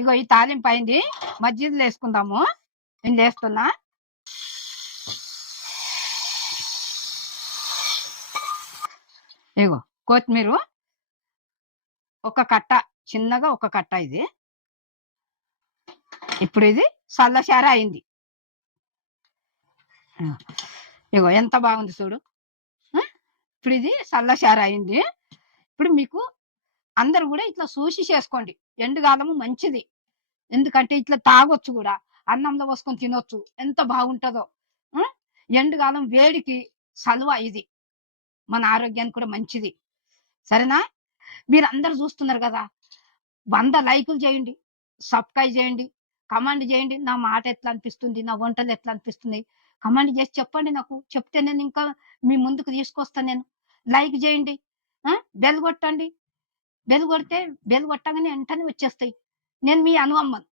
ఇగో ఈ తాలింపు అయింది, మజ్జిగలు వేసుకుందాము. నేను వేస్తున్నా. ఇగో కొత్తిమీర ఒక కట్ట, చిన్నగా ఒక కట్ట ఇది. ఇప్పుడు ఇది సల్లచార అయింది. ఇగో ఎంత బాగుంది చూడు. ఇప్పుడు ఇది సల్లచార అయింది. ఇప్పుడు మీకు అందరు కూడా ఇట్లా చూసి చేసుకోండి. ఎండుకాలము మంచిది, ఎందుకంటే ఇట్లా తాగొచ్చు కూడా, అన్నంలో పోసుకొని తినొచ్చు, ఎంత బాగుంటుందో. ఎండుకాలం వేడికి సలువ ఇది, మన ఆరోగ్యానికి కూడా మంచిది. సరేనా? మీరు అందరు చూస్తున్నారు కదా, 100 లైకులు చేయండి, సబ్స్క్రైబ్ చేయండి, కమెంట్ చేయండి. నా మాట ఎట్లా అనిపిస్తుంది, నా వంటలు ఎట్లా అనిపిస్తున్నాయి కమెంట్ చేసి చెప్పండి. నాకు చెప్తే నేను ఇంకా మీ ముందుకు తీసుకొస్తాను. నేను లైక్ చేయండి, బెల్ కొట్టండి. బెల్ కొడితే బెల్ కొట్టగానే వెంటనే వచ్చేస్తాయి. నేను మీ అనువమ్మను.